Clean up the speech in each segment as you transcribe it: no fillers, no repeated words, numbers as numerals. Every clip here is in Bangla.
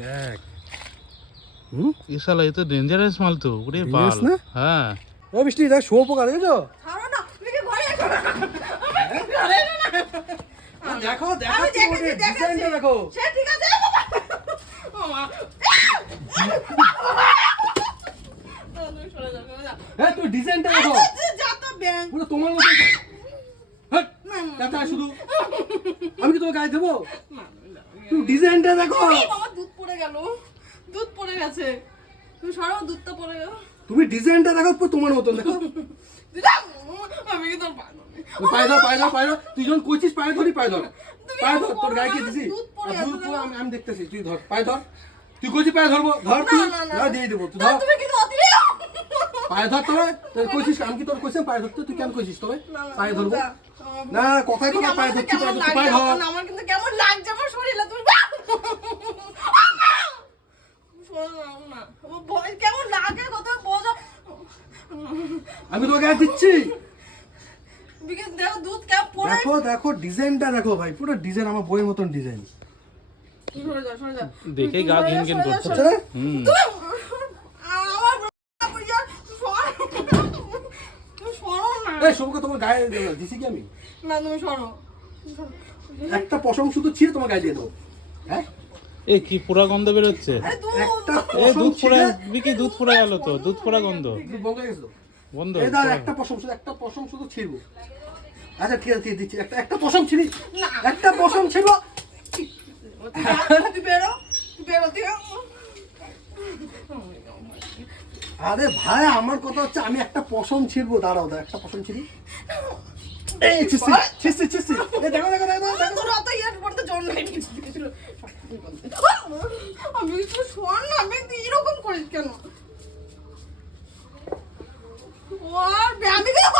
দেখ ये साला ये तो डेंजरस माल तो पूरे बाल ना? हाँ ও বৃষ্টি দেখ শুয়োপোকা দেখেছো? ছাড়ো না তুমি ঘরে এসো দেখো দেখো ডিজাইনটা দেখো। সে ঠিক আছে বাবা তুমি সরে যাও হ্যাঁ তুই ডিজাইনটা দেখো যা তো ব্যাং পুরো তোমার মতো। হ্যাঁ চাচা শুধু আমি কি তোমার গায়ে দেবো? তুমি ডিজাইনটা দেখো। বাবা দুধ পড়ে গেছে তুমি সরো দুধটা পড়ে গেল তুমি ডিজাইনটা দেখো পুরো তোমার মতন দেখো। আমি কি তোর পায়ে ধর তুই যখন কইছিস পায়ে ধর তোর গায়ে কি দিছি? দুধ পড়ে দুধ আছে, পুরো আমি দেখতেছি। তুই ধর পায়ে ধর, তুই কইছিস পায়ে ধরবো, ধর তুই না দিয়ে দেবো। তুই ধর তুমি কিন্তু অতিরিক্ত পায়ে ধর। তবে তোর কইছিস আমি কি তোর কইছিস পায়ে ধরতে? তুই কেন কইছিস তবে পায়ে ধরবো না? কথাই কথা পায়ে ধরছি পায়ে ধর। আমার কিন্তু কেমন লাগছে আমার শরীরে তুমি কেমন লাগে কথা বোঝা আমি তোকে গায়ে দিচ্ছি। দেখো দুধ কেমন পড়ে দেখো দেখো ডিজাইনটা দেখো ভাই, পুরো ডিজাইন আমার বইয়ের মতন ডিজাইন। সরে যা देखे गा घिन घिन करते আচ্ছা এই সবকে তোমার গায়ে দিছি কি আমি? না তুমি সরো একটা পশম শুধু ছিঁড়ে তোমার গায়ে দিয়ে দেবো। হ্যাঁ ए की पूरा गंध বেরোচ্ছে একটা এই পশম দুধ পুরা ছিঁড়ে বিকি দুধ পুরা গেল তো দুধ পুরা গন্ধ দুধ বন্ধ হয়ে গেছে তো। বন্ধ এই দাঁড়া একটা পশম শুধু ছিঁড়বো। আচ্ছা ঠিক আছে দিচ্ছি। একটা পশম ছিঁড়ি, একটা পশম ছিঁড়বো। তুই বেরো তুই আরে ভাই আমার কথা হচ্ছে আমি একটা পশম ছিঁড়বো। দাঁড়াও একটা পশম ছিঁড়ি। এই ছিসি এই দেখো তোর অত ইয়ার পড়তে জোর নাই আমি তো শোন না আমি এরকম করিস কেন আমি কিন্তু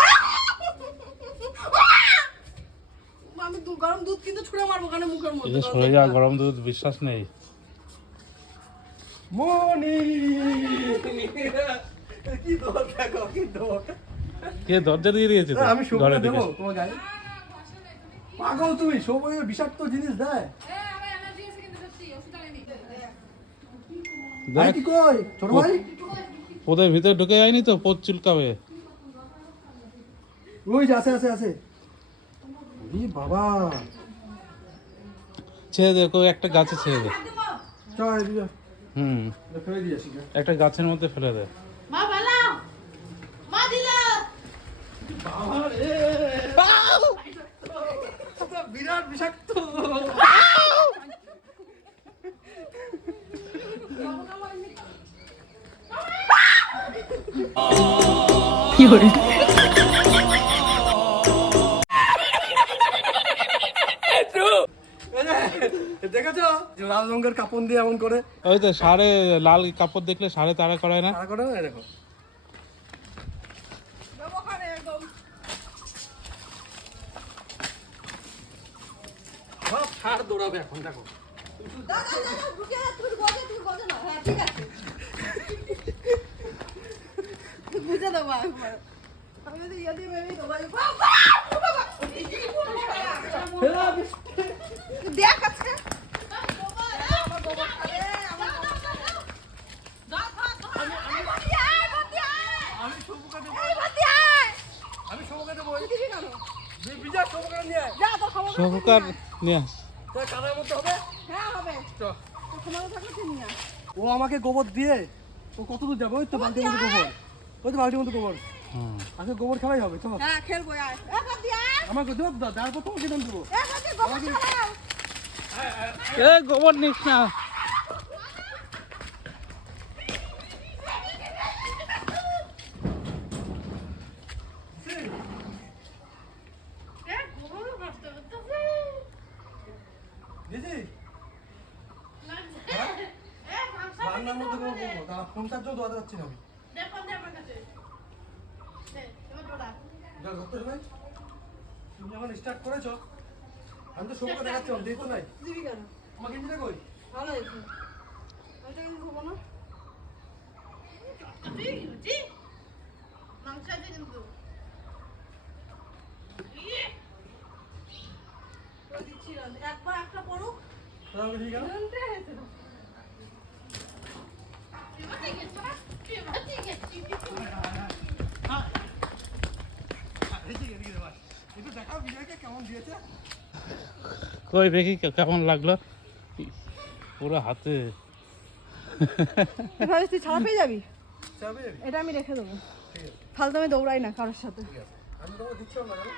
আমি গরম দুধ কিন্তু ছুঁড়ে মারবো কেন মুখের মধ্যে ये সরে যা গরম দুধ বিশ্বাস নেই মনি কি দোর দেখো কি দোর। কে দরজা দিয়ে দিয়েছে তো আমি শোভা ঘরে দেবো দিকে তোমার গায়ে? পাগল তুমি, শোভা বিষাক্ত জিনিস দেয়। ভাই দেখ কি কই ছোট ভাই? ওদের ভিতরে ঢুকে যায়নি তো পোত চুলকাবে ওই যে আছে ই বাবা ছেড়ে দে ওকে একটা গাছে ছেড়ে দে চল এদিকে হুম ফেলে দিয়ে আসি। একটা গাছের মধ্যে ফেলে দে মা বালা মা দিলা বিরাট বিষাক্ত। কি হলো? দেখেছো লাল রঙের কাপড় দিয়ে এমন করে ওই তো সাড়ে লাল কাপড় দেখলে সাড়ে তারা করায় না তারা করে না? দেখো সব ছাড় দৌড়াবে এখন। দেখো বুঝে দেবো আমি যদি ইয়ে দিয়ে ভেবেই দেবো দেখ আজকে আমি শোভাকে দেবো বিজয় শোভাকে নিয়ে সহকার নিয়ে আস তোর কাদার মধ্যে হবে। হ্যাঁ হবে চ। তো সময় থাকলে তুই নিয়ে আয়। ও আমাকে গোবর দিয়ে ও কত দূর যাবে? ওই তো বালতির মধ্যে গোবর, ওই তো বালতির মধ্যে গোবর। হুম আজকে গোবর খেলাই হবে। চলো হ্যাঁ খেলবো আয় আমাকে দেবো তারপর তোমাকে দাম দেবো। এ গোবর নিস না দিদি রান্নার মধ্যে গোবর করবো, তারা ফোন চার্জও দেওয়া যাচ্ছে না। আমি যা ধরতে ভাই তুমি যখন স্টার্ট করেছো আমি তো শোভাকে দেখাচ্ছি দেই তো নাই। দিবি কেন আমাকে ইঞ্জিনে কই? ভালো হয়েছে ওইটা কিন্তু খাবো না মাংস আছে কিন্তু দিচ্ছি একবার একটা পড়ুক তাহলে ঠিক আছে। একটু দেখাও বিজয়কে কেমন দিয়েছে। কই দেখি কেমন লাগলো পুরো হাতে। এভাবে তুই ছাড়া পেয়ে যাবি, যাবে এটা আমি রেখে দেবো। ঠিক আছে ফালতু আমি দৌড়াই না কারোর সাথে। ঠিক আছে আমি তোমাকে দিচ্ছিলাম না কেন?